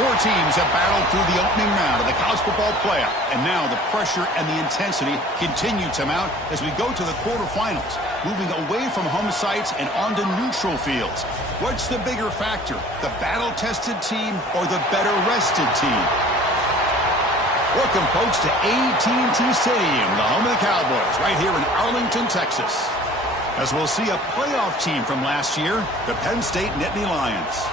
Four teams have battled through the opening round of the college football playoff, and now the pressure and the intensity continue to mount as we go to the quarterfinals, moving away from home sites and onto neutral fields. What's the bigger factor, the battle-tested team or the better-rested team? Welcome, folks, to AT&T Stadium, the home of the Cowboys, right here in Arlington, Texas. As we'll see a playoff team from last year, the Penn State Nittany Lions,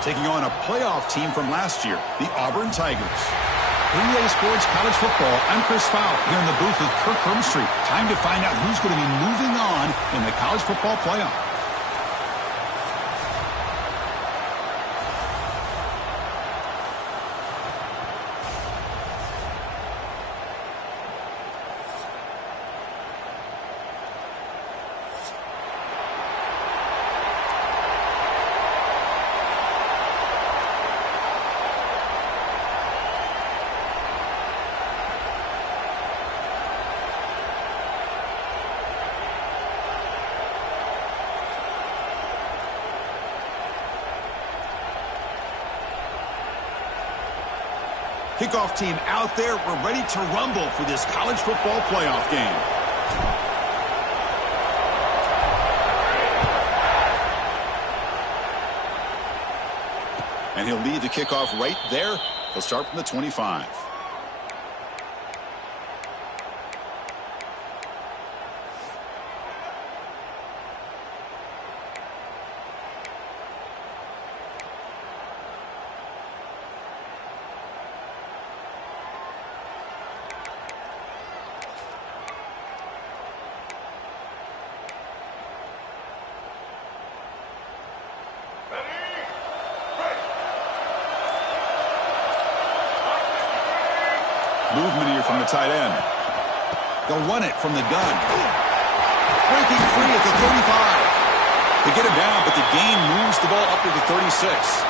taking on a playoff team from last year, the Auburn Tigers. 3A Sports College Football, I'm Chris Fowle, here in the booth with Kirk Hermstreet. Time to find out who's going to be moving on in the college football playoff. Kickoff team out there. We're ready to rumble for this college football playoff game. And he'll lead the kickoff right there. He'll start from the 25. Movement here from the tight end. They'll run it from the gun. Breaking free at the 35. They get him down, but the gain moves the ball up to the 36.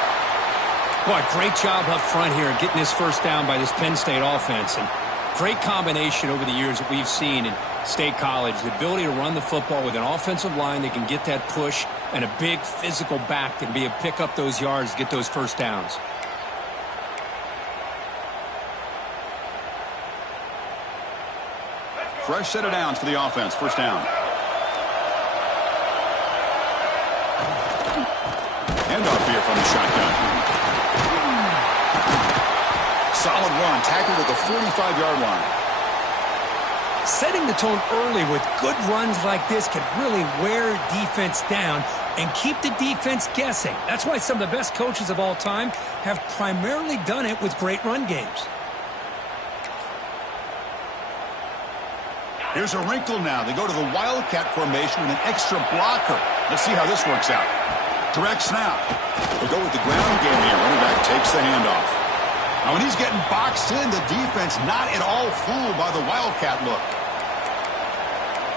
Boy, great job up front here getting this first down by this Penn State offense. And great combination over the years that we've seen in State College. The ability to run the football with an offensive line that can get that push and a big physical back that can be able to pick up those yards, get those first downs. Fresh set of downs for the offense. First down. Handoff here from the shotgun. Solid run. Tackled at the 45-yard line. Setting the tone early with good runs like this can really wear defense down and keep the defense guessing. That's why some of the best coaches of all time have primarily done it with great run games. Here's a wrinkle now. They go to the Wildcat formation with an extra blocker. Let's see how this works out. Direct snap. They go with the ground game here. Running back takes the handoff. Now, when he's getting boxed in, the defense not at all fooled by the Wildcat look.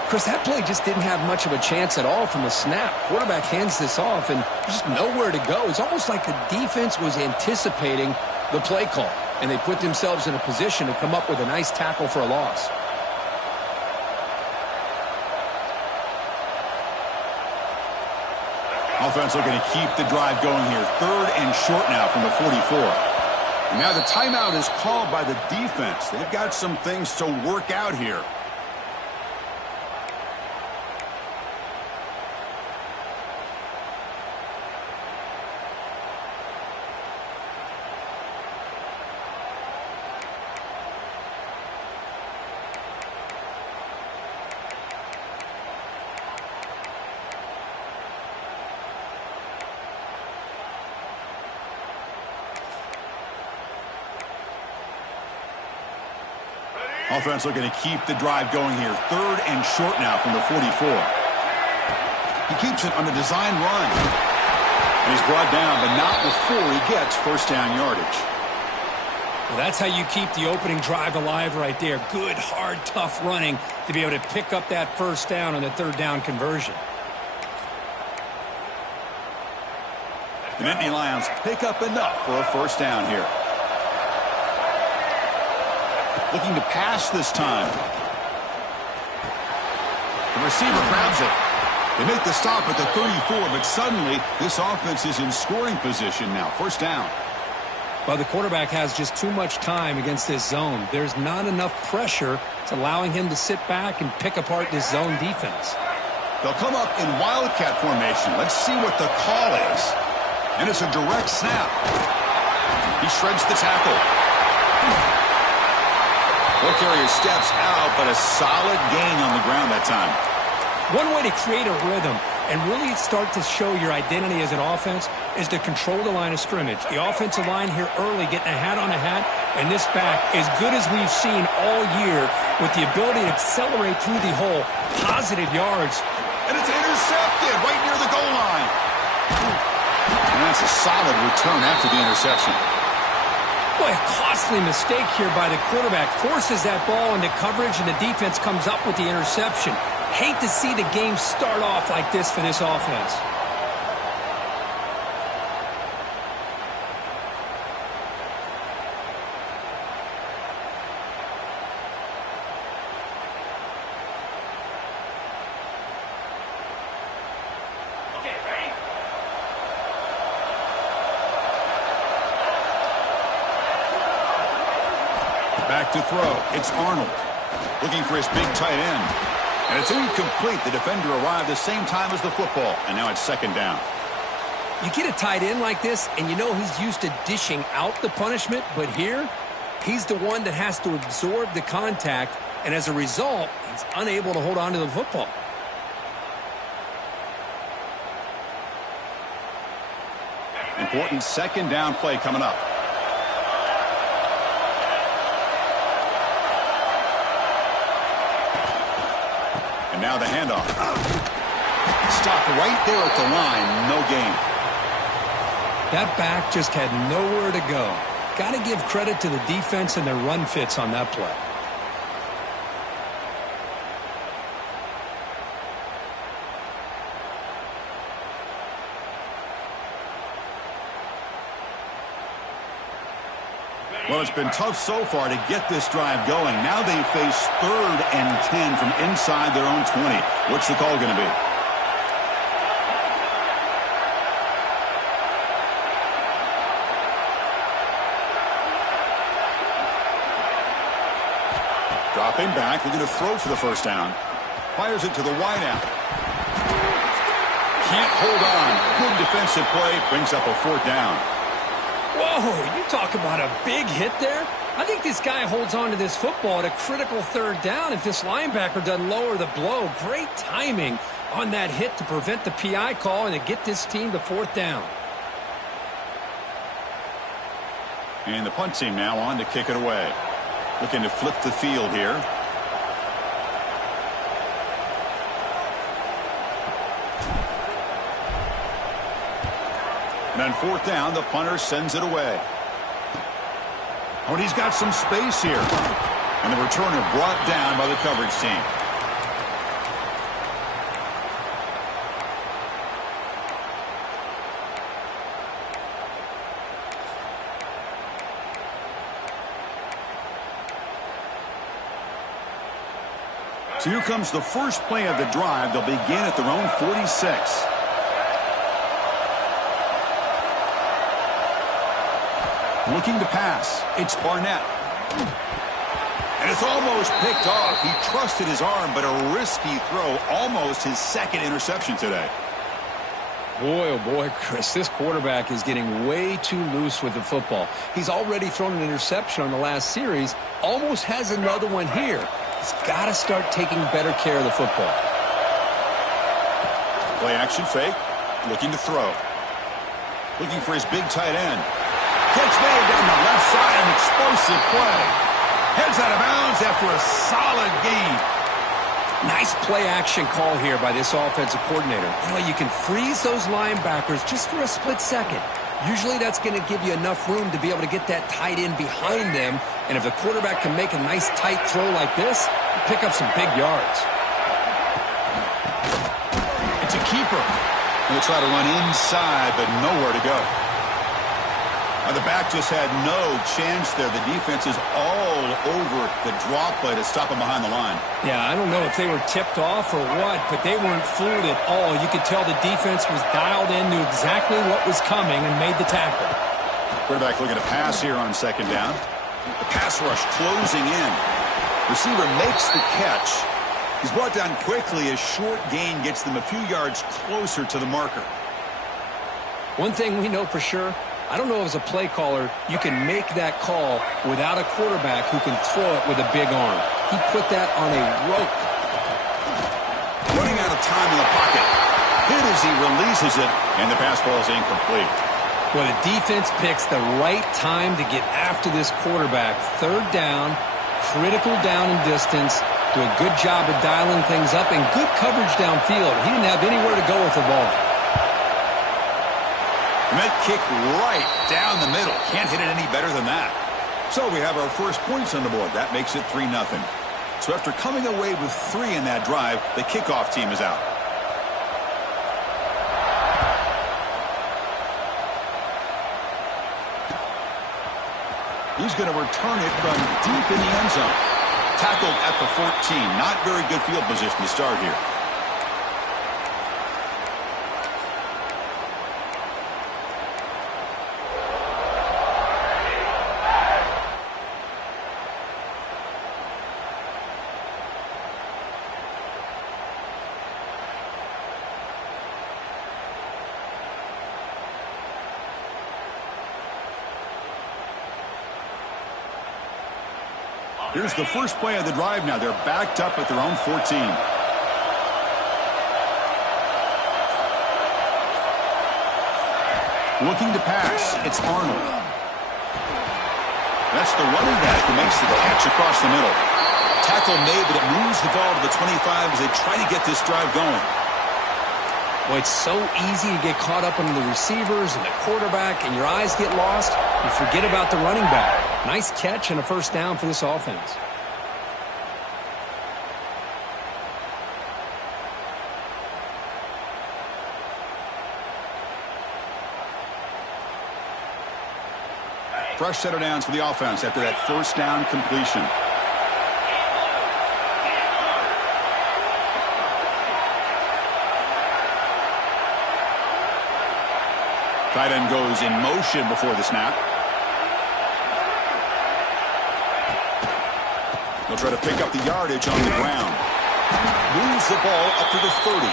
Chris, that play just didn't have much of a chance at all from the snap. Quarterback hands this off, and just nowhere to go. It's almost like the defense was anticipating the play call, and they put themselves in a position to come up with a nice tackle for a loss. Offense looking to keep the drive going here. Third and short now from the 44. And now the timeout is called by the defense. They've got some things to work out here. Offense looking to keep the drive going here. Third and short now from the 44. He keeps it on a design run. And he's brought down, but not before he gets first down yardage. Well, that's how you keep the opening drive alive right there. Good, hard, tough running to be able to pick up that first down on the third down conversion. The Nittany Lions pick up enough for a first down here. Looking to pass this time. The receiver grabs it. They make the stop at the 34, but suddenly this offense is in scoring position now. First down. Well, the quarterback has just too much time against this zone. There's not enough pressure. It's allowing him to sit back and pick apart this zone defense. They'll come up in wildcat formation. Let's see what the call is. And it's a direct snap. He shreds the tackle. Ball carrier steps out, but a solid gain on the ground that time. One way to create a rhythm and really start to show your identity as an offense is to control the line of scrimmage. The offensive line here early getting a hat on a hat, and this back, as good as we've seen all year, with the ability to accelerate through the hole, positive yards. And it's intercepted right near the goal line. And that's a solid return after the interception. Boy, a costly mistake here by the quarterback. Forces that ball into coverage, and the defense comes up with the interception. Hate to see the game start off like this for this offense. Okay, ready? Back to throw. It's Arnold. Looking for his big tight end. And it's incomplete. The defender arrived the same time as the football. And now it's second down. You get a tight end like this, and you know he's used to dishing out the punishment. But here, he's the one that has to absorb the contact. And as a result, he's unable to hold on to the football. Important second down play coming up. And now the handoff. Stopped right there at the line. No gain. That back just had nowhere to go. Got to give credit to the defense and their run fits on that play. Well, it's been tough so far to get this drive going. Now they face 3rd and 10 from inside their own 20. What's the call going to be? Dropping back, looking to throw for the first down. Fires it to the wideout. Can't hold on. Good defensive play. Brings up a 4th down. Whoa, you talk about a big hit there. I think this guy holds on to this football at a critical 3rd down if this linebacker doesn't lower the blow. Great timing on that hit to prevent the PI call and to get this team to 4th down. And the punt team now on to kick it away. Looking to flip the field here. And on 4th down, the punter sends it away. Oh, and he's got some space here. And the returner brought down by the coverage team. So here comes the first play of the drive. They'll begin at their own 46. Looking to pass. It's Barnett. And it's almost picked off. He trusted his arm, but a risky throw. Almost his 2nd interception today. Boy, oh boy, Chris, this quarterback is getting way too loose with the football. He's already thrown an interception on the last series. Almost has another one here. He's got to start taking better care of the football. Play action fake. Looking to throw. Looking for his big tight end. Catch made down the left side. An explosive play. Heads out of bounds after a solid gain. Nice play action call here by this offensive coordinator. You know, you can freeze those linebackers just for a split second. Usually that's going to give you enough room to be able to get that tight end behind them. And if the quarterback can make a nice tight throw like this, pick up some big yards. It's a keeper. He'll try to run inside, but nowhere to go. Now the back just had no chance there. The defense is all over the draw play to stop him behind the line. Yeah, I don't know if they were tipped off or what, but they weren't fooled at all. You could tell the defense was dialed in, knew exactly what was coming, and made the tackle. Quarterback looking to pass here on second down. The pass rush closing in. Receiver makes the catch. He's brought down quickly as short gain gets them a few yards closer to the marker. One thing we know for sure, I don't know as a play caller, you can make that call without a quarterback who can throw it with a big arm. He put that on a rope. Running out of time in the pocket. Hit as he releases it, and the pass ball is incomplete. Well, the defense picks the right time to get after this quarterback. Third down, critical down and distance. Do a good job of dialing things up and good coverage downfield. He didn't have anywhere to go with the ball. And that kick right down the middle. Can't hit it any better than that. So we have our first points on the board. That makes it 3-0. So after coming away with 3 in that drive, the kickoff team is out. He's going to return it from deep in the end zone. Tackled at the 14. Not very good field position to start here. Here's the first play of the drive now. They're backed up at their own 14. Looking to pass. It's Arnold. That's the running back who makes the catch across the middle. Tackle made, but it moves the ball to the 25 as they try to get this drive going. Well, it's so easy to get caught up in the receivers and the quarterback, and your eyes get lost. You forget about the running back. Nice catch and a first down for this offense. Fresh set of downs for the offense after that first down completion. Tight end goes in motion before the snap. They'll try to pick up the yardage on the ground. Moves the ball up to the 30.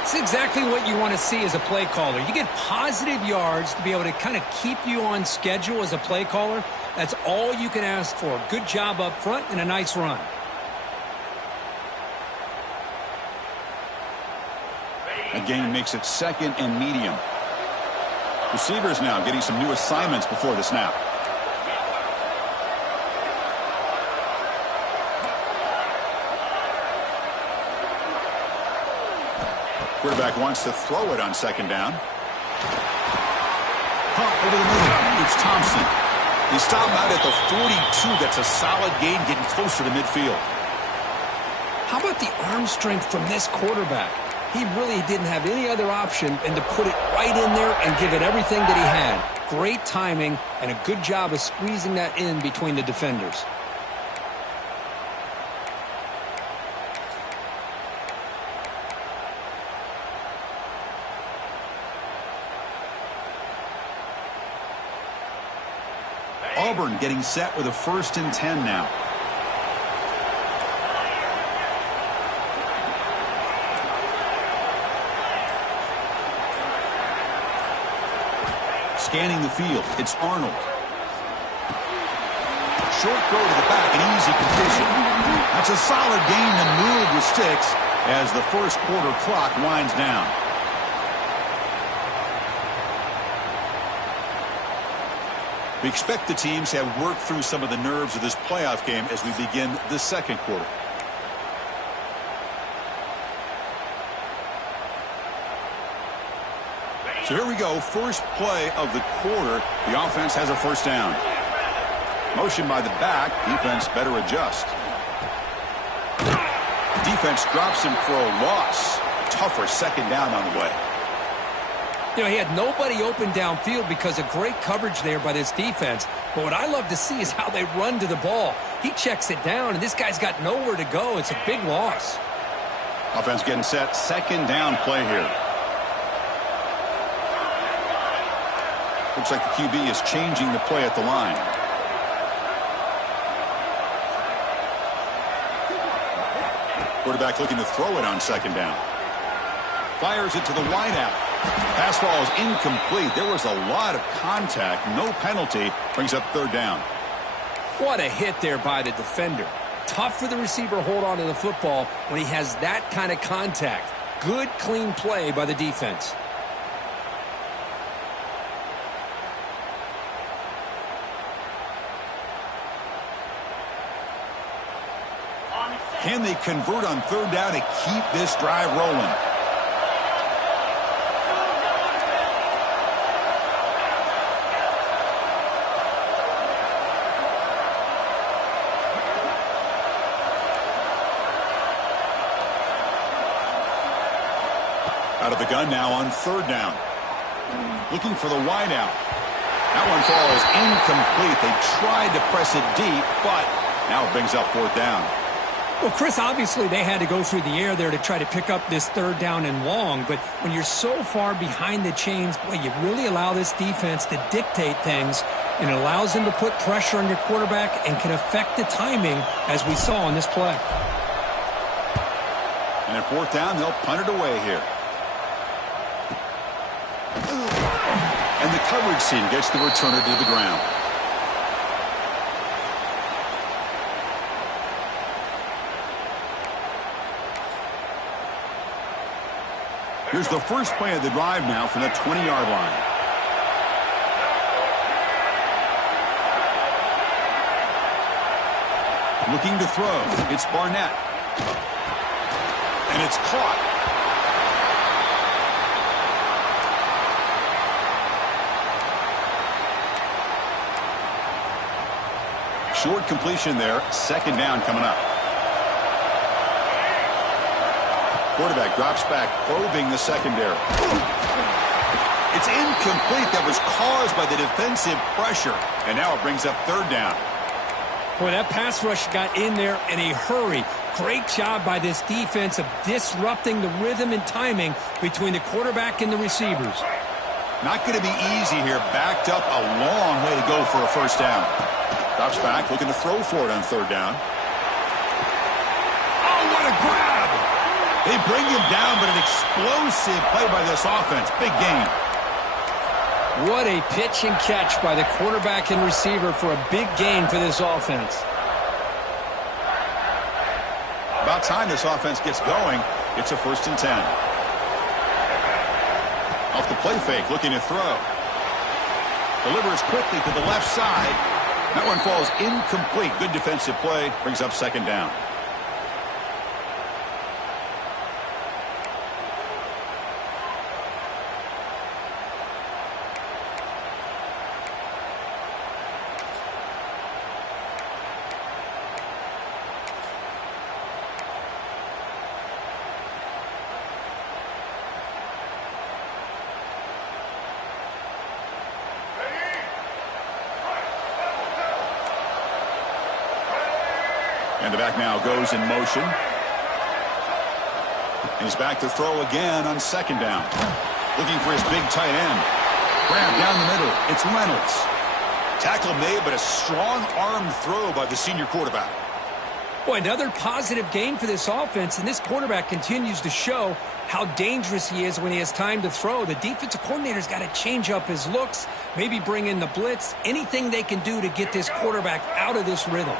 It's exactly what you want to see as a play caller. You get positive yards to be able to kind of keep you on schedule as a play caller. That's all you can ask for. Good job up front and a nice run. That gain makes it second and medium. Receivers now getting some new assignments before the snap. Quarterback wants to throw it on second down. Pump over the middle. It's Thompson. He stopped out at the 42. That's a solid gain getting closer to midfield. How about the arm strength from this quarterback? He really didn't have any other option than to put it right in there and give it everything that he had. Great timing and a good job of squeezing that in between the defenders. Auburn getting set with a 1st and 10 now. Scanning the field, it's Arnold. Short throw to the back, an easy completion. That's a solid gain to move the sticks as the first quarter clock winds down. We expect the teams have worked through some of the nerves of this playoff game as we begin the second quarter. So here we go, first play of the quarter. The offense has a first down. Motion by the back, defense better adjust. Defense drops him for a loss. Tougher second down on the way. You know, he had nobody open downfield because of great coverage there by this defense. But what I love to see is how they run to the ball. He checks it down, and this guy's got nowhere to go. It's a big loss. Offense getting set, second down play here. Looks like the QB is changing the play at the line. Quarterback looking to throw it on second down. Fires it to the wideout. Pass ball is incomplete. There was a lot of contact. No penalty. Brings up third down. What a hit there by the defender. Tough for the receiver to hold on to the football when he has that kind of contact. Good, clean play by the defense. Can they convert on third down to keep this drive rolling? Out of the gun now on third down. Looking for the wideout. That one falls incomplete. They tried to press it deep, but now it brings up fourth down. Well, Chris, obviously they had to go through the air there to try to pick up this third down and long, but when you're so far behind the chains, boy, you really allow this defense to dictate things, and it allows them to put pressure on your quarterback and can affect the timing, as we saw on this play. And at fourth down, they'll punt it away here. And the coverage team gets the returner to the ground. Here's the first play of the drive now from the 20-yard line. Looking to throw. It's Barnett. And it's caught. Short completion there. Second down coming up. Quarterback drops back, probing the secondary. It's incomplete. That was caused by the defensive pressure. And now it brings up third down. Boy, that pass rush got in there in a hurry. Great job by this defense of disrupting the rhythm and timing between the quarterback and the receivers. Not going to be easy here. Backed up a long way to go for a first down. Drops back, looking to throw for it on third down. Oh, what a grab! They bring him down, but an explosive play by this offense. Big gain. What a pitch and catch by the quarterback and receiver for a big gain for this offense. About time this offense gets going. It's a 1st and 10. Off the play fake, looking to throw. Delivers quickly to the left side. That one falls incomplete. Good defensive play. Brings up second down. And the back now goes in motion. He's back to throw again on second down. Looking for his big tight end. Grab down the middle. It's Reynolds. Tackle made, but a strong arm throw by the senior quarterback. Boy, another positive game for this offense, and this quarterback continues to show how dangerous he is when he has time to throw. The defensive coordinator's got to change up his looks, maybe bring in the blitz, anything they can do to get this quarterback out of this rhythm.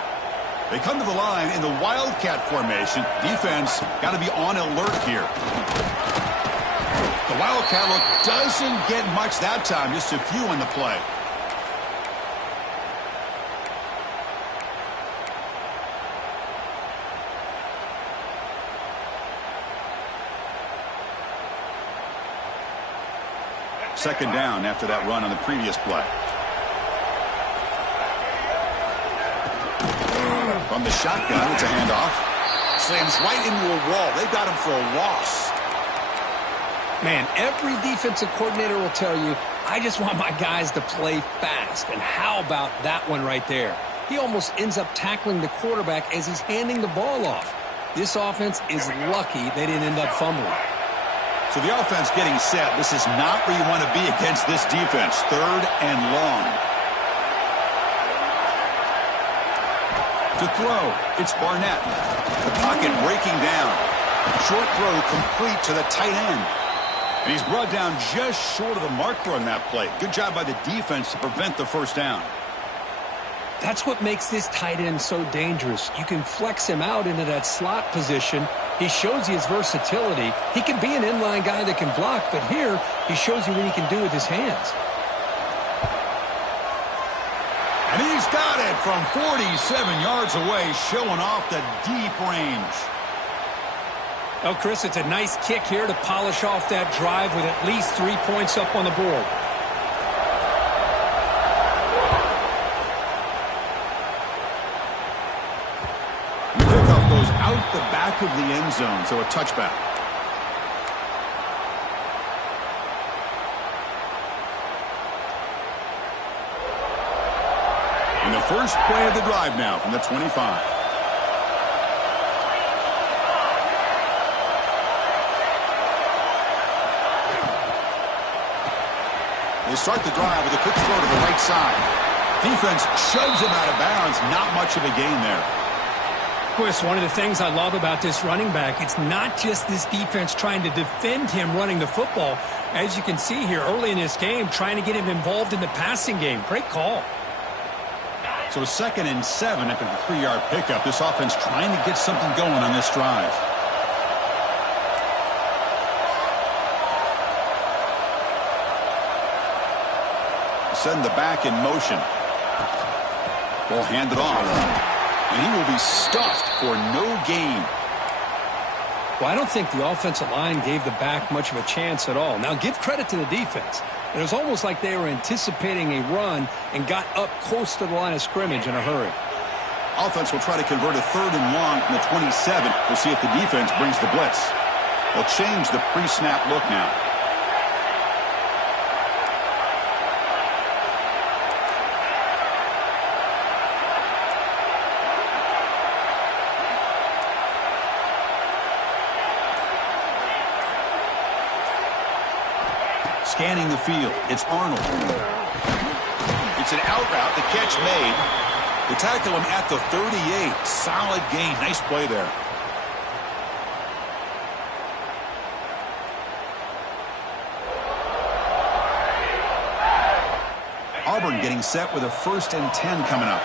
They come to the line in the Wildcat formation. Defense got to be on alert here. The Wildcat look doesn't get much that time, just a few on the play. Second down after that run on the previous play. From the shotgun, it's a handoff. Slams right into a wall. They've got him for a loss. Man, every defensive coordinator will tell you, I just want my guys to play fast. And how about that one right there? He almost ends up tackling the quarterback as he's handing the ball off. This offense is lucky they didn't end up fumbling. So the offense getting set. This is not where you want to be against this defense. 3rd and long. To throw, it's Barnett. The pocket breaking down. Short throw complete to the tight end. And he's brought down just short of the marker on that play. Good job by the defense to prevent the first down. That's what makes this tight end so dangerous. You can flex him out into that slot position. He shows you his versatility. He can be an inline guy that can block, but here he shows you what he can do with his hands. And he's got it from 47 yards away, showing off the deep range. Oh, Chris, it's a nice kick here to polish off that drive with at least 3 points up on the board. Out the back of the end zone, so a touchback. And the first play of the drive now from the 25. They start the drive with a quick throw to the right side. Defense shoves him out of bounds. Not much of a gain there. Chris, one of the things I love about this running back, it's not just this defense trying to defend him running the football. As you can see here early in this game, trying to get him involved in the passing game. Great call. So 2nd and 7 after the 3-yard pickup. This offense trying to get something going on this drive. Send the back in motion. Ball handed off. And he will be stuffed for no gain. Well, I don't think the offensive line gave the back much of a chance at all. Now, give credit to the defense. It was almost like they were anticipating a run and got up close to the line of scrimmage in a hurry. Offense will try to convert a 3rd and long from the 27. We'll see if the defense brings the blitz. They'll change the pre-snap look now. Scanning the field, it's Arnold. It's an out route, the catch made. They tackle him at the 38. Solid gain, nice play there. Auburn getting set with a 1st and 10 coming up.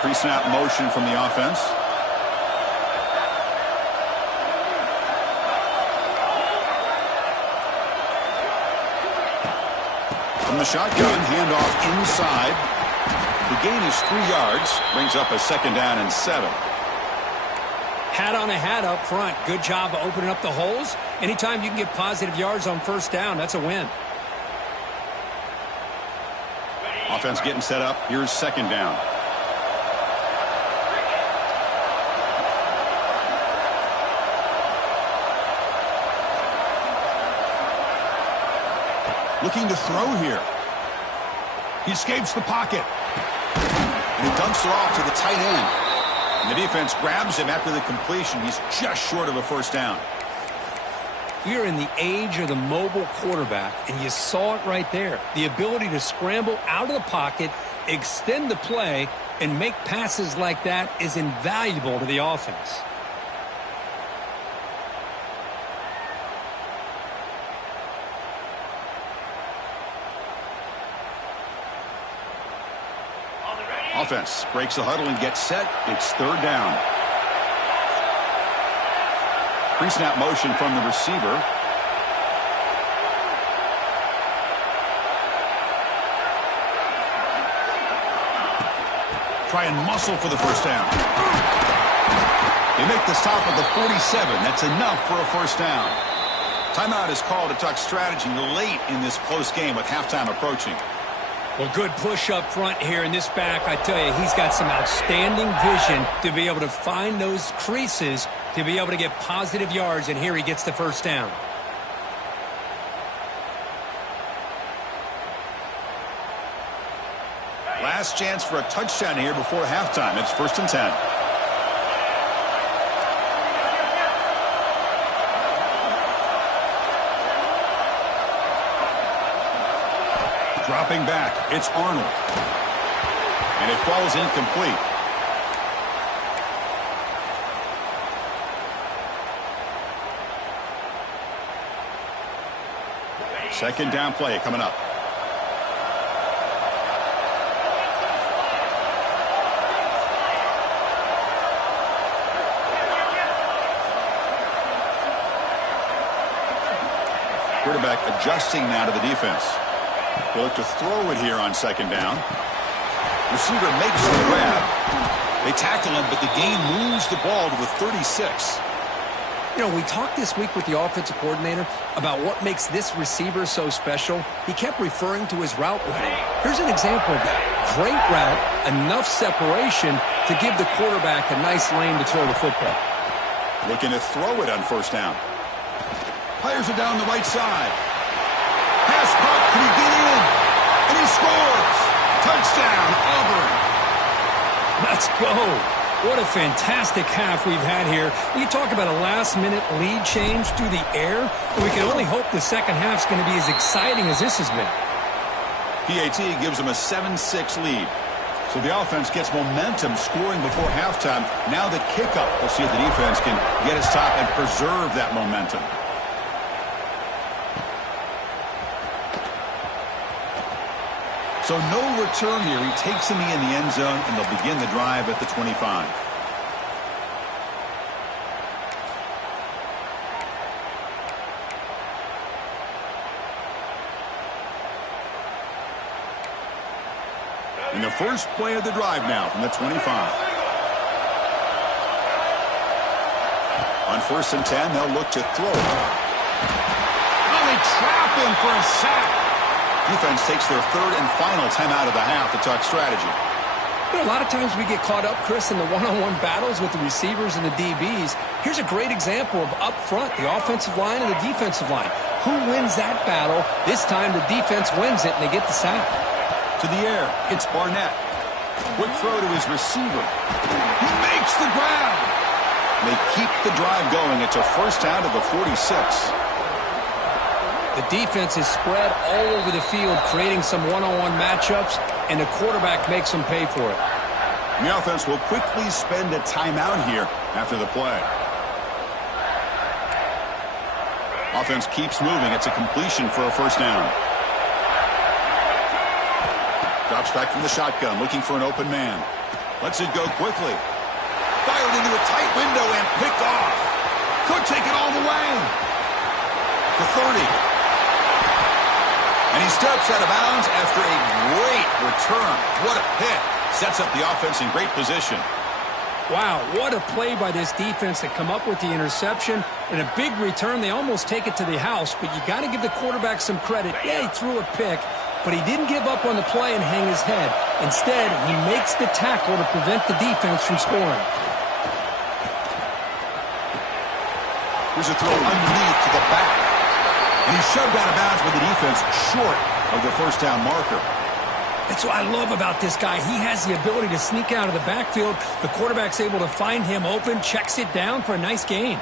Pre-snap motion from the offense. From the shotgun, handoff inside. The gain is 3 yards. Brings up a 2nd down and 7. Hat on a hat up front. Good job of opening up the holes. Anytime you can get positive yards on 1st down, that's a win. Offense getting set up. Here's 2nd down. Looking to throw here. He escapes the pocket. And he dumps it off to the tight end. And the defense grabs him after the completion. He's just short of a 1st down. We are in the age of the mobile quarterback, and you saw it right there. The ability to scramble out of the pocket, extend the play, and make passes like that is invaluable to the offense. Offense breaks the huddle and gets set. It's 3rd down. Pre-snap motion from the receiver. Try and muscle for the 1st down. They make the stop at the 47. That's enough for a 1st down. Timeout is called to talk strategy late in this close game with halftime approaching. Well, good push up front here in this back. I tell you, he's got some outstanding vision to be able to find those creases to be able to get positive yards, and here he gets the 1st down. last chance for a touchdown here before halftime. It's 1st and 10. Dropping back, it's Arnold. And it falls incomplete. Second down play coming up. Quarterback adjusting now to the defense. They look to throw it here on 2nd down. Receiver makes the grab. They tackle him, but the gain moves the ball to the 36. You know, we talked this week with the offensive coordinator about what makes this receiver so special. He kept referring to his route running. Here's an example of that. Great route, enough separation to give the quarterback a nice lane to throw the football. Looking to throw it on 1st down. Fires it down the right side. Pass caught. Can he get in? And he scores. Touchdown, Auburn. Let's go. What a fantastic half we've had here. You talk about a last-minute lead change through the air. We can only hope the second half's going to be as exciting as this has been. PAT gives them a 7-6 lead. So the offense gets momentum scoring before halftime. Now the kickoff. We'll see if the defense can get its top and preserve that momentum. So no return here. He takes him in the end zone, and they'll begin the drive at the 25. In the first play of the drive now from the 25. On 1st and 10, they'll look to throw. Oh, they trap him for a sack. Defense takes their 3rd and final timeout of the half to talk strategy. You know, a lot of times we get caught up, Chris, in the one-on-one battles with the receivers and the DBs. Here's a great example of up front, the offensive line and the defensive line. Who wins that battle? This time the defense wins it, and they get the sack. To the air, it's Barnett. Quick throw to his receiver. He makes the grab. They keep the drive going. It's a 1st down to the 46. The defense is spread all over the field, creating some one-on-one matchups, and the quarterback makes them pay for it. And the offense will quickly spend a timeout here after the play. Offense keeps moving. It's a completion for a 1st down. Drops back from the shotgun, looking for an open man. Lets it go quickly. Fired into a tight window and picked off. Could take it all the way. The 30. And he steps out of bounds after a great return. What a pick. Sets up the offense in great position. Wow, what a play by this defense to come up with the interception. And a big return. They almost take it to the house, but you got to give the quarterback some credit. Yeah, he threw a pick, but he didn't give up on the play and hang his head. Instead, he makes the tackle to prevent the defense from scoring. Here's a throw underneath to the back. And he's shoved out of bounds with the defense short of the 1st down marker. That's what I love about this guy. He has the ability to sneak out of the backfield. The quarterback's able to find him open, checks it down for a nice gain.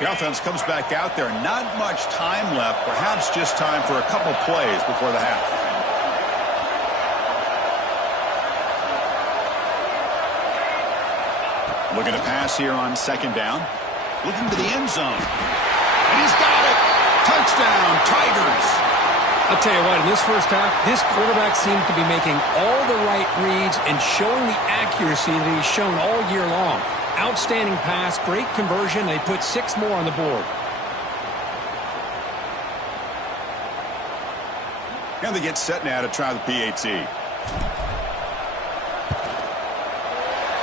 The offense comes back out there. Not much time left. Perhaps just time for a couple plays before the half. Looking to pass here on 2nd down. Looking to the end zone. And he's got it. Touchdown, Tigers. I'll tell you what, in this first half, this quarterback seems to be making all the right reads and showing the accuracy that he's shown all year long. Outstanding pass, great conversion. They put 6 more on the board. And they get set now to try the PAT.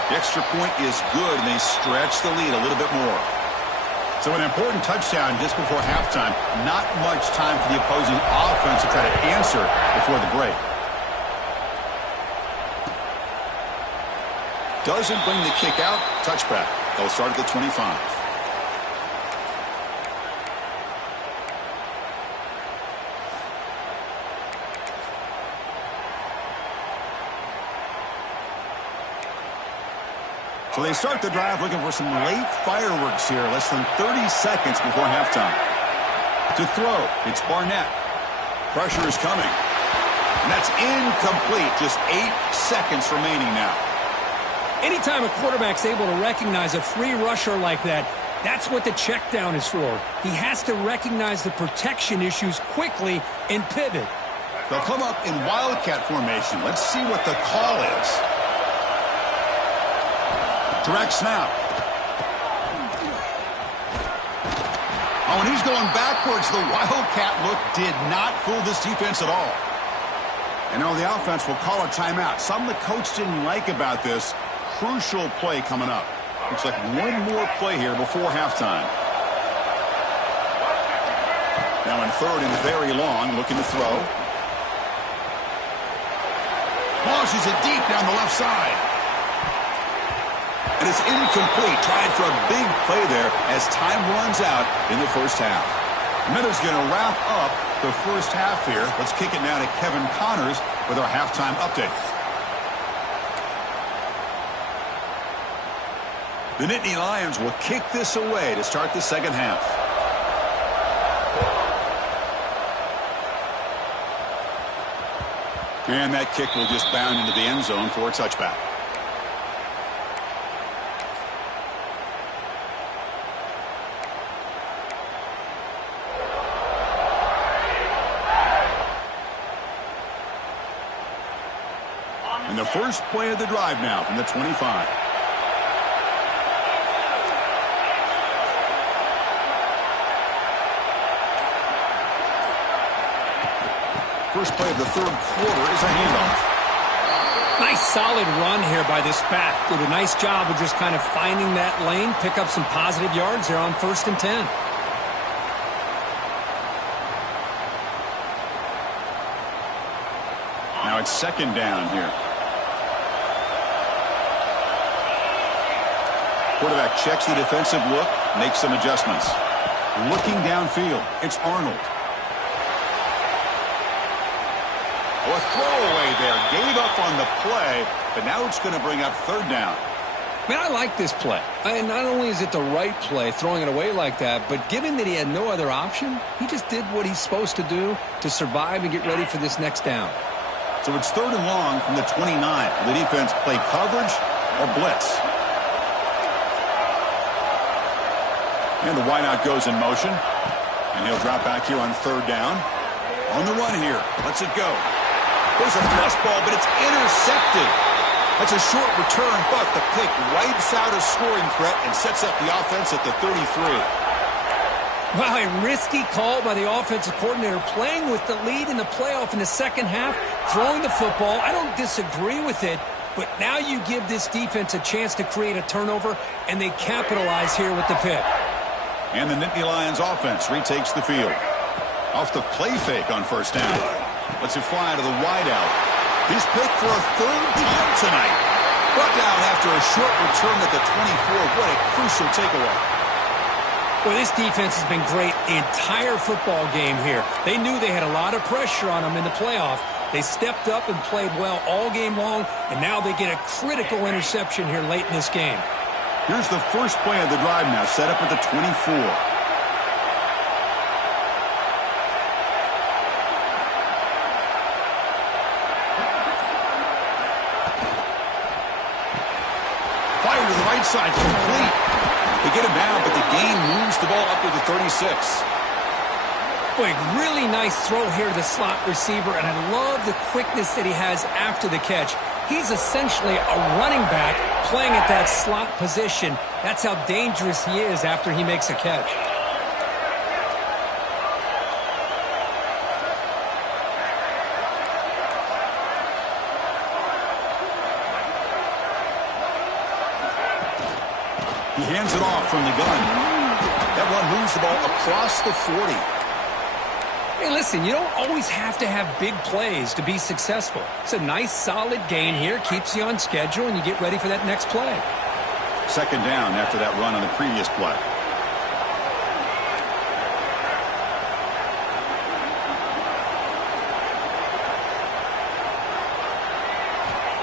The extra point is good, and they stretch the lead a little bit more. So an important touchdown just before halftime. Not much time for the opposing offense to try to answer before the break. Doesn't bring the kick out. Touchback. They'll start at the 25. So they start the drive looking for some late fireworks here, less than 30 seconds before halftime. To throw, it's Barnett. Pressure is coming. And that's incomplete. Just 8 seconds remaining now. Anytime a quarterback's able to recognize a free rusher like that, that's what the check down is for. He has to recognize the protection issues quickly and pivot. They'll come up in wildcat formation. Let's see what the call is. Direct snap. Oh, and he's going backwards. The wildcat look did not fool this defense at all. And now the offense will call a timeout. Something the coach didn't like about this. Crucial play coming up. Looks like one more play here before halftime. Now in third and very long, looking to throw. Launches it deep down the left side. And it's incomplete. Tried for a big play there as time runs out in the first half. Miller's going to wrap up the first half here. Let's kick it now to Kevin Connors with our halftime update. The Nittany Lions will kick this away to start the second half. And that kick will just bound into the end zone for a touchback. And the first play of the drive now from the 25. First play of the third quarter is a handoff. Nice solid run here by this back. Did a nice job of just kind of finding that lane, pick up some positive yards there on 1st and 10. Now it's second down here. Quarterback checks the defensive look, makes some adjustments. Looking downfield, it's Arnold. Oh, a throwaway there. Gave up on the play, but now it's going to bring up third down. Man, I like this play. And not only is it the right play, throwing it away like that, but given that he had no other option, he just did what he's supposed to do to survive and get ready for this next down. So it's third and long from the 29. The defense play coverage or blitz. And the wideout goes in motion. And he'll drop back here on third down. On the run here. Lets it go. There's a thrust ball, but it's intercepted. That's a short return, but the pick wipes out a scoring threat and sets up the offense at the 33. Wow, a risky call by the offensive coordinator, playing with the lead in the playoff in the second half, throwing the football. I don't disagree with it, but now you give this defense a chance to create a turnover, and they capitalize here with the pick. And the Nittany Lions offense retakes the field. Off the play fake on first down. Lets it fly to the wideout. He's picked for a third time tonight. Brought down after a short return at the 24. What a crucial takeaway. Well, this defense has been great the entire football game here. They knew they had a lot of pressure on them in the playoff. They stepped up and played well all game long, and now they get a critical interception here late in this game. Here's the first play of the drive now, set up at the 24. Fire to the right side, complete. They get him down, but the gain moves the ball up to the 36. Boy, really nice throw here to the slot receiver, and I love the quickness that he has after the catch. He's essentially a running back playing at that slot position. That's how dangerous he is after he makes a catch. He hands it off from the gun. That one moves the ball across the 40. Hey, listen, you don't always have to have big plays to be successful. It's a nice, solid gain here, keeps you on schedule, and you get ready for that next play. Second down after that run on the previous play.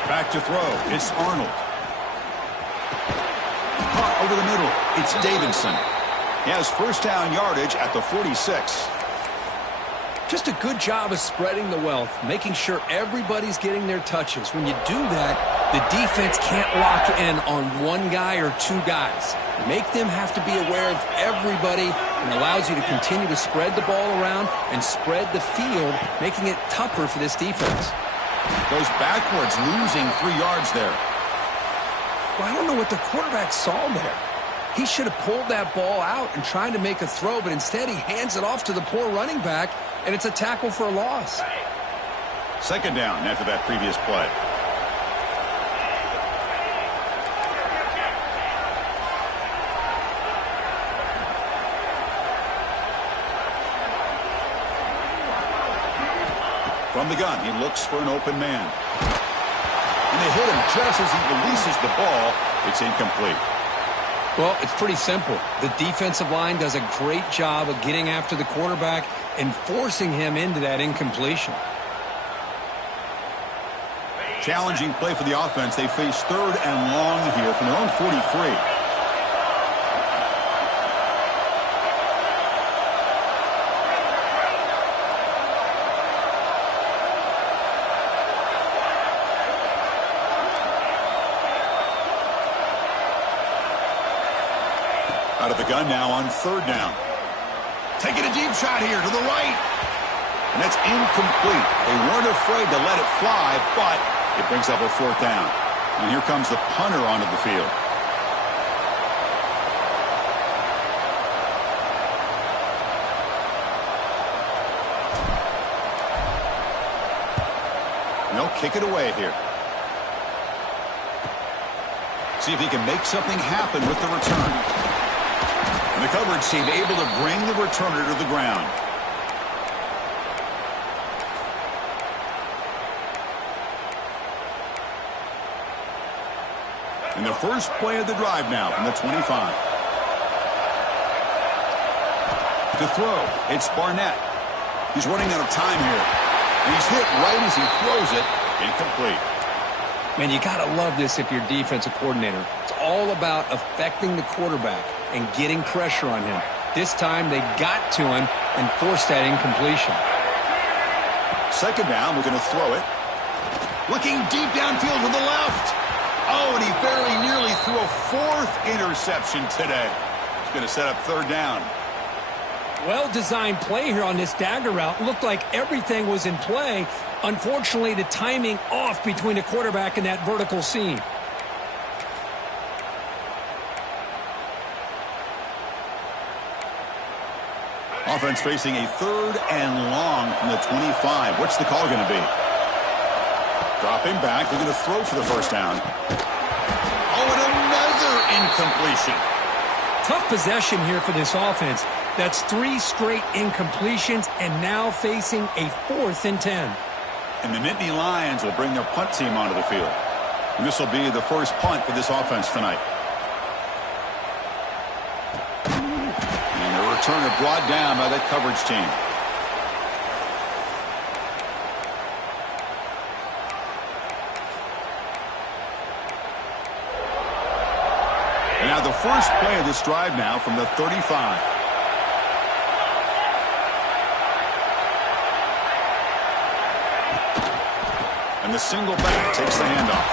Back to throw. It's Arnold. punt over the middle. It's Davidson. He has first down yardage at the 46. Just a good job of spreading the wealth, making sure everybody's getting their touches. When you do that, the defense can't lock in on one guy or two guys. Make them have to be aware of everybody, and allows you to continue to spread the ball around and spread the field, making it tougher for this defense. Goes backwards, losing 3 yards there. Well, I don't know what the quarterback saw there. He should have pulled that ball out and tried to make a throw, but instead he hands it off to the poor running back, and it's a tackle for a loss. Second down after that previous play. From the gun, he looks for an open man. And they hit him just as he releases the ball. It's incomplete. Well, it's pretty simple. The defensive line does a great job of getting after the quarterback and forcing him into that incompletion. Challenging play for the offense. They face third and long here from their own 43. Out of the gun now on third down. Taking a deep shot here to the right. And that's incomplete. They weren't afraid to let it fly, but it brings up a fourth down. And here comes the punter onto the field. And they'll kick it away here. See if he can make something happen with the return. And the coverage team able to bring the returner to the ground. And the first play of the drive now from the 25. To throw, it's Barnett. He's running out of time here. And he's hit right as he throws it. Incomplete. Man, you got to love this if you're defensive coordinator. It's all about affecting the quarterback and getting pressure on him. This time they got to him and forced that incompletion. Second down, we're going to throw it. Looking deep downfield to the left. Oh, and he very nearly threw a fourth interception today. He's going to set up third down. Well-designed play here on this dagger route. Looked like everything was in play. Unfortunately, the timing off between the quarterback and that vertical seam. Offense facing a third and long from the 25. What's the call going to be? Dropping back. They're going to throw for the first down. Oh, and another incompletion. Tough possession here for this offense. That's 3 straight incompletions and now facing a 4th and 10. And the Nittany Lions will bring their punt team onto the field. And this will be the first punt for this offense tonight. And the returner brought down by that coverage team. And now the first play of this drive now from the 35. And the single back takes the handoff.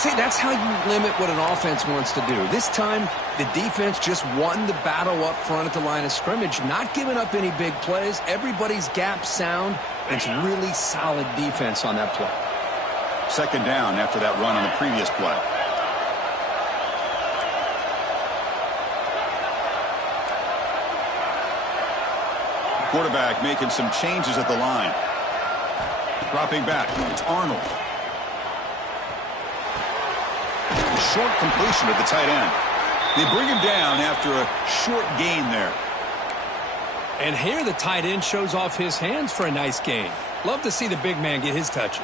See, that's how you limit what an offense wants to do. This time, the defense just won the battle up front at the line of scrimmage, not giving up any big plays. Everybody's gap sound. It's really solid defense on that play. Second down after that run on the previous play. Quarterback making some changes at the line. Dropping back, it's Arnold. Short completion to the tight end. They bring him down after a short gain there. And here the tight end shows off his hands for a nice gain. Love to see the big man get his touches.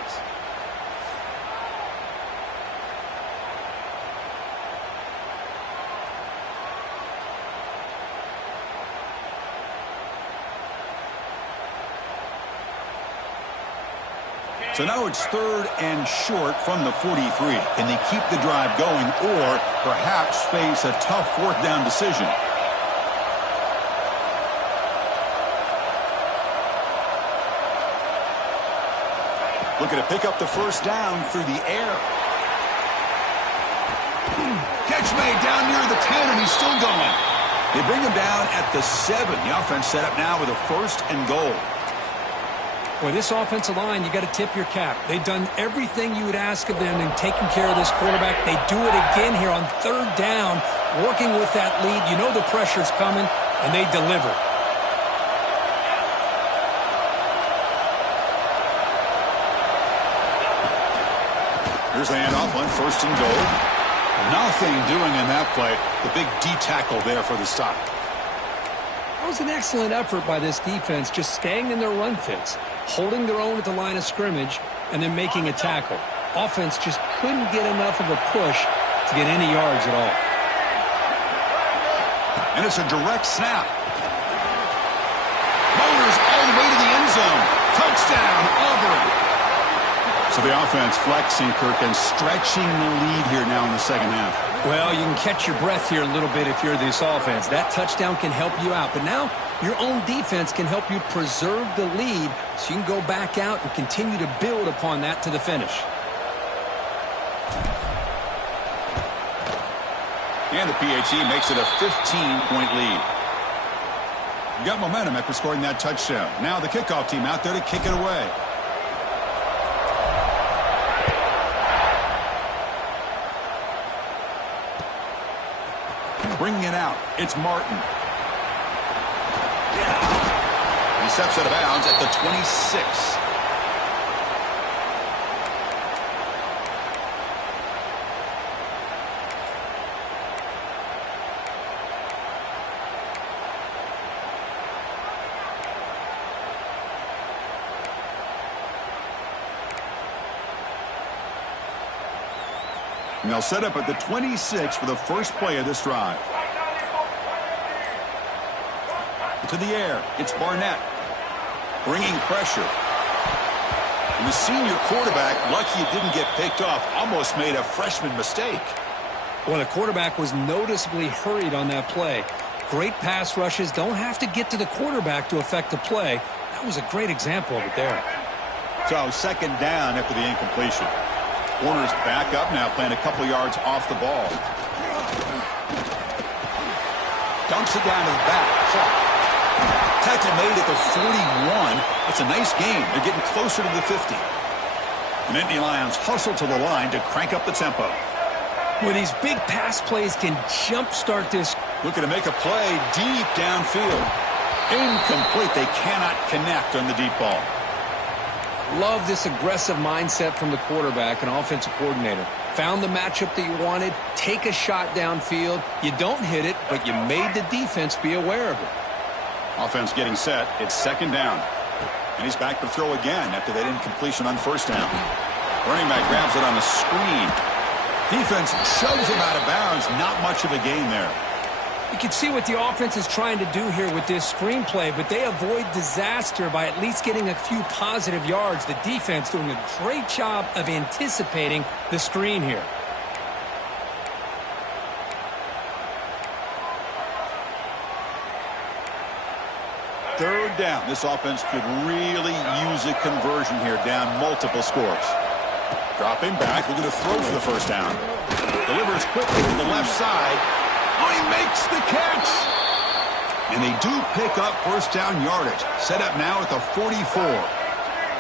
So now it's 3rd and short from the 43. Can they keep the drive going or perhaps face a tough 4th down decision? Looking to pick up the 1st down through the air. Catch made down near the 10, and he's still going. They bring him down at the 7. The offense set up now with a 1st and goal. Boy, this offensive line, you got to tip your cap. They've done everything you would ask of them in taking care of this quarterback. They do it again here on 3rd down, working with that lead. You know the pressure's coming, and they deliver. Here's the handoff on 1st and goal. Nothing doing in that play. The big D tackle there for the stop. That was an excellent effort by this defense, just staying in their run fits, holding their own at the line of scrimmage, and then making a tackle. Offense just couldn't get enough of a push to get any yards at all. And it's a direct snap. Motors all the way to the end zone. Touchdown, Auburn. So the offense flexing, Kirk, and stretching the lead here now in the 2nd half. Well, you can catch your breath here a little bit if you're this offense. That touchdown can help you out. But now your own defense can help you preserve the lead so you can go back out and continue to build upon that to the finish. And the PAT makes it a 15-point lead. You got momentum after scoring that touchdown. Now the kickoff team out there to kick it away. Bringing it out, it's Martin. He steps out of bounds at the 26. And they'll set up at the 26 for the first play of this drive. To the air, it's Barnett. Bringing pressure. And the senior quarterback, lucky it didn't get picked off, almost made a freshman mistake. Well, the quarterback was noticeably hurried on that play. Great pass rushes don't have to get to the quarterback to affect the play. That was a great example of it there. So 2nd down after the incompletion. Warner's back up now, playing a couple yards off the ball. Dumps it down to the back. Tackle made at the 41. It's a nice game. They're getting closer to the 50. And Nittany Lions hustle to the line to crank up the tempo. Well, these big pass plays can jumpstart this. Looking to make a play deep downfield. Incomplete. They cannot connect on the deep ball. Love this aggressive mindset from the quarterback and offensive coordinator. Found the matchup that you wanted, take a shot downfield. You don't hit it, but you made the defense be aware of it. Offense getting set. It's 2nd down. And he's back to throw again after that incompletion on 1st down. Running back grabs it on the screen. Defense shoves him out of bounds. Not much of a gain there. You can see what the offense is trying to do here with this screenplay, but they avoid disaster by at least getting a few positive yards. The defense doing a great job of anticipating the screen here. Third down. This offense could really use a conversion here, down multiple scores. Dropping back, looking to throw for the 1st down. Delivers quickly to the left side. Oh, he makes the catch. And they do pick up 1st down yardage. Set up now at the 44.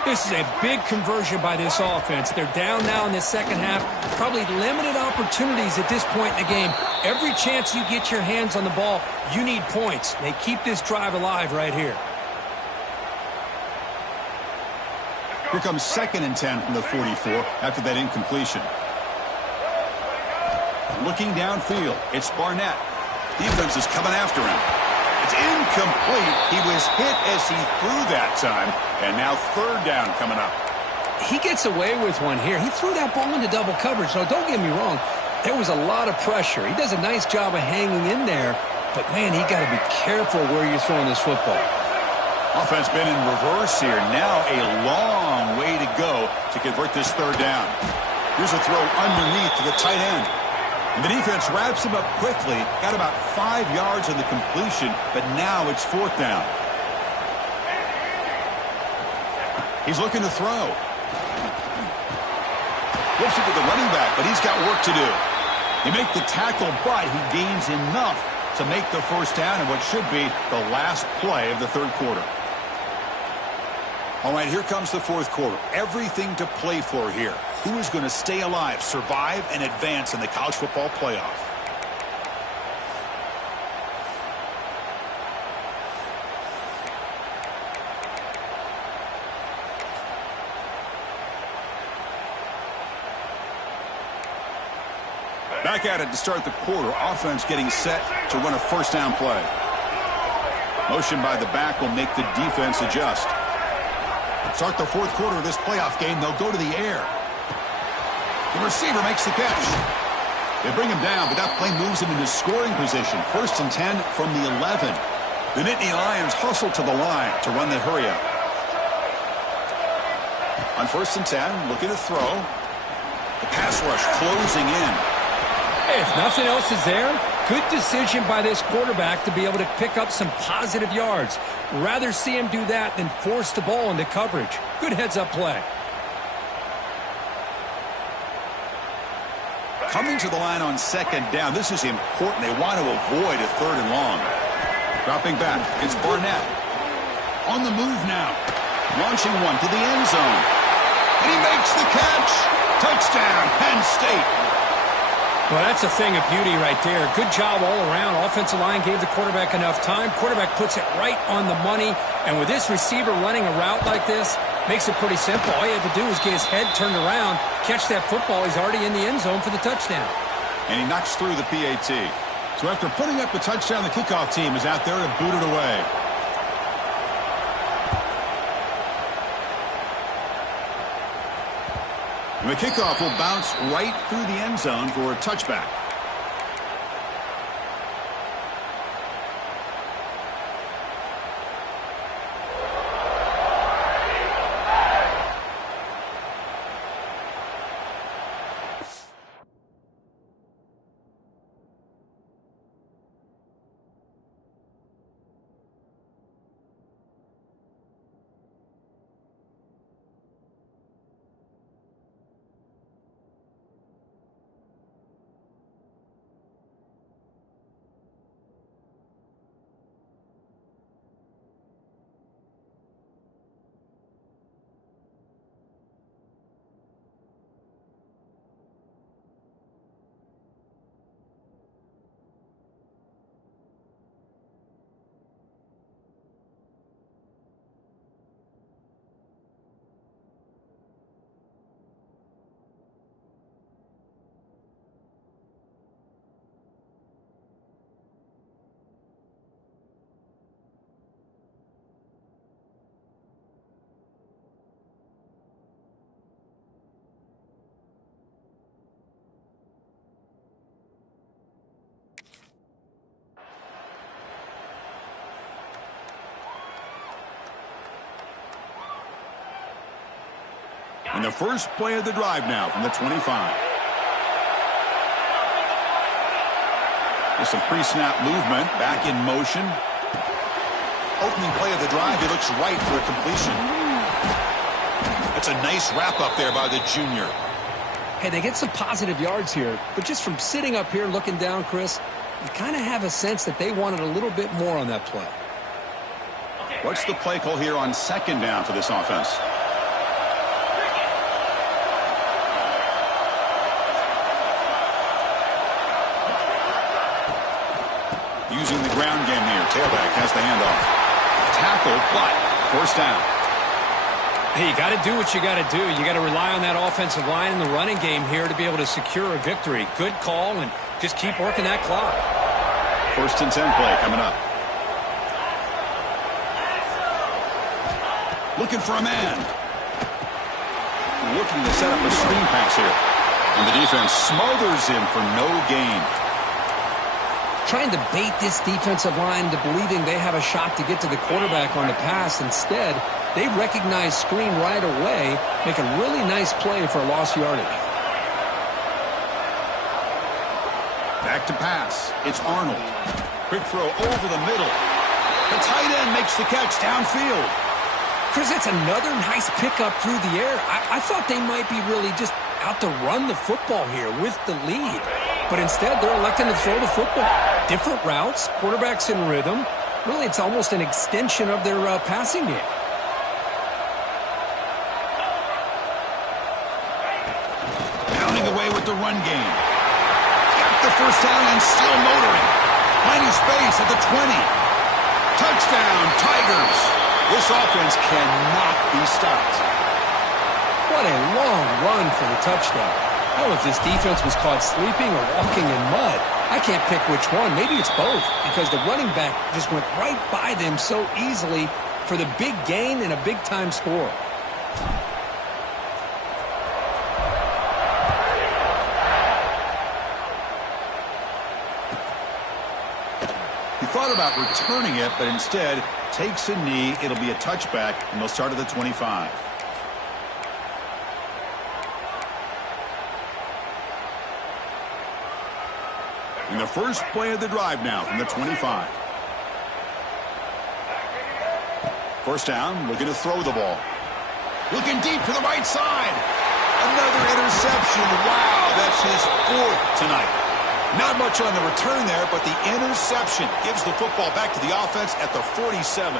This is a big conversion by this offense. They're down now in the 2nd half. Probably limited opportunities at this point in the game. Every chance you get your hands on the ball, you need points. They keep this drive alive right here. Here comes 2nd and 10 from the 44 after that incompletion. Looking downfield, it's Barnett. Defense is coming after him. It's incomplete. He was hit as he threw that time. And now 3rd down coming up. He gets away with one here. He threw that ball into double coverage. So don't get me wrong. There was a lot of pressure. He does a nice job of hanging in there. But, man, he got to be careful where you're throwing this football. Offense been in reverse here. Now a long way to go to convert this third down. Here's a throw underneath to the tight end. And the defense wraps him up quickly. Got about 5 yards on the completion, but now it's fourth down. He's looking to throw. Flips it to the running back, but he's got work to do. He makes the tackle, but he gains enough to make the first down in what should be the last play of the third quarter. All right, here comes the fourth quarter. Everything to play for here. Who is going to stay alive, survive, and advance in the college football playoff? Back at it to start the quarter. Offense getting set to run a first down play. Motion by the back will make the defense adjust. Start the fourth quarter of this playoff game. They'll go to the air. The receiver makes the catch. They bring him down, but that play moves him into scoring position. 1st and 10 from the 11. The Nittany Lions hustle to the line to run the hurry up. On 1st and 10, looking to throw. The pass rush closing in. Hey, if nothing else is there, good decision by this quarterback to be able to pick up some positive yards. Rather see him do that than force the ball into coverage. Good heads-up play. Coming to the line on 2nd down. This is important. They want to avoid a 3rd and long. Dropping back. It's Barnett. On the move now. Launching one to the end zone. And he makes the catch. Touchdown, Penn State. Well, that's a thing of beauty right there. Good job all around. Offensive line gave the quarterback enough time. Quarterback puts it right on the money. And with this receiver running a route like this, makes it pretty simple. All you have to do is get his head turned around, catch that football. He's already in the end zone for the touchdown. And he knocks through the PAT. So after putting up the touchdown, the kickoff team is out there to boot it away. And the kickoff will bounce right through the end zone for a touchback. And the first play of the drive now from the 25. There's some pre-snap movement, back in motion. Opening play of the drive, he looks right for a completion. That's a nice wrap-up there by the junior. Hey, they get some positive yards here, but just from sitting up here looking down, Chris, you kind of have a sense that they wanted a little bit more on that play. What's the play call here on 2nd down for this offense? Using the ground game here. Tailback has the handoff. Tackle, but first down. Hey, you got to do what you got to do. You got to rely on that offensive line and the running game here to be able to secure a victory. Good call, and just keep working that clock. 1st and 10 play coming up. Looking for a man. Looking to set up a screen pass here. And the defense smothers him for no gain. trying to bait this defensive line into believing they have a shot to get to the quarterback on the pass. Instead, they recognize screen right away, make a really nice play for lost yardage. Back to pass. It's Arnold. Quick throw over the middle. The tight end makes the catch downfield. Chris, it's another nice pickup through the air. I thought they might be really just out to run the football here with the lead. But instead, they're electing to throw the football. Different routes, quarterbacks in rhythm. Really, it's almost an extension of their passing game. Pounding away with the run game. Got the first down and still motoring. Finding space at the 20. Touchdown, Tigers. This offense cannot be stopped. What a long run for the touchdown. I don't know if this defense was caught sleeping or walking in mud. I can't pick which one. Maybe it's both, because the running back just went right by them so easily for the big gain and a big-time score. He thought about returning it, but instead takes a knee. It'll be a touchback, and they'll start at the 25. And the first play of the drive now from the 25. First down, looking to throw the ball. Looking deep to the right side. Another interception. Wow, that's his fourth tonight. Not much on the return there, but the interception gives the football back to the offense at the 47.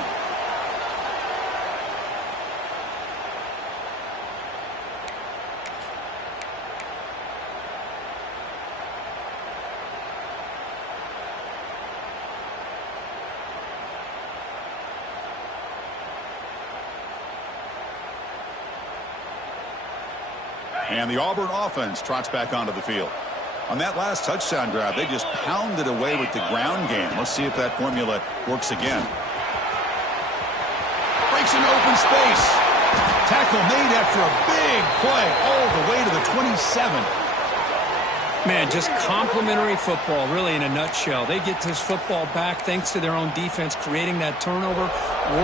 And the Auburn offense trots back onto the field. On that last touchdown drive, they just pounded away with the ground game. Let's see if that formula works again. Breaks into open space. Tackle made after a big play all the way to the 27. Man, just complimentary football, really, in a nutshell. They get this football back thanks to their own defense, creating that turnover,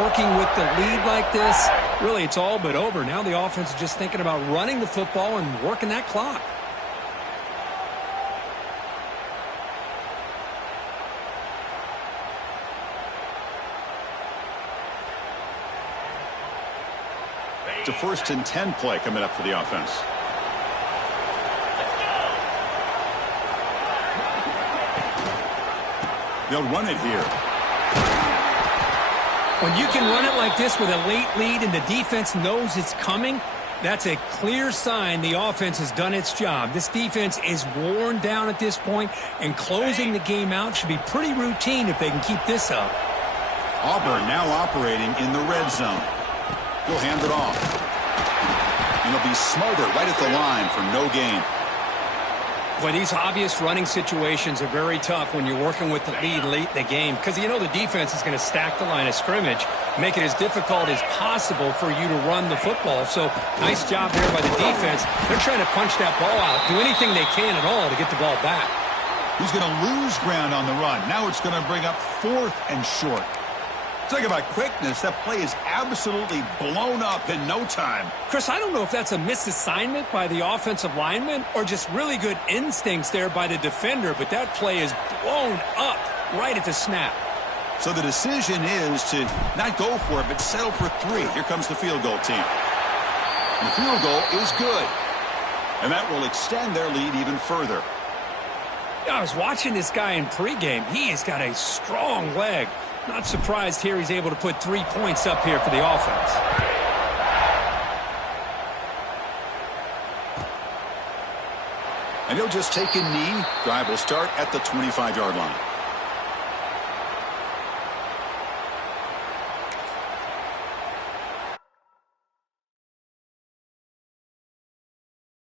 working with the lead like this. Really, it's all but over. Now the offense is just thinking about running the football and working that clock. It's a 1st and 10 play coming up for the offense. They'll run it here. When you can run it like this with a late lead and the defense knows it's coming, that's a clear sign the offense has done its job. This defense is worn down at this point, and closing the game out should be pretty routine if they can keep this up. Auburn now operating in the red zone. He'll hand it off. And he'll be smothered right at the line for no gain. Boy, these obvious running situations are very tough when you're working with the lead late in the game, because you know the defense is going to stack the line of scrimmage, make it as difficult as possible for you to run the football. So nice job there by the defense. They're trying to punch that ball out, do anything they can at all to get the ball back. He's going to lose ground on the run. Now it's going to bring up 4th and short. Talk about quickness. That play is absolutely blown up in no time. Chris, I don't know if that's a misassignment by the offensive lineman or just really good instincts there by the defender, but that play is blown up right at the snap. So the decision is to not go for it, but settle for 3. Here comes the field goal team. And the field goal is good. And that will extend their lead even further. I was watching this guy in pregame. He has got a strong leg. Not surprised here he's able to put 3 points up here for the offense. And he'll just take a knee. Drive will start at the 25-yard line.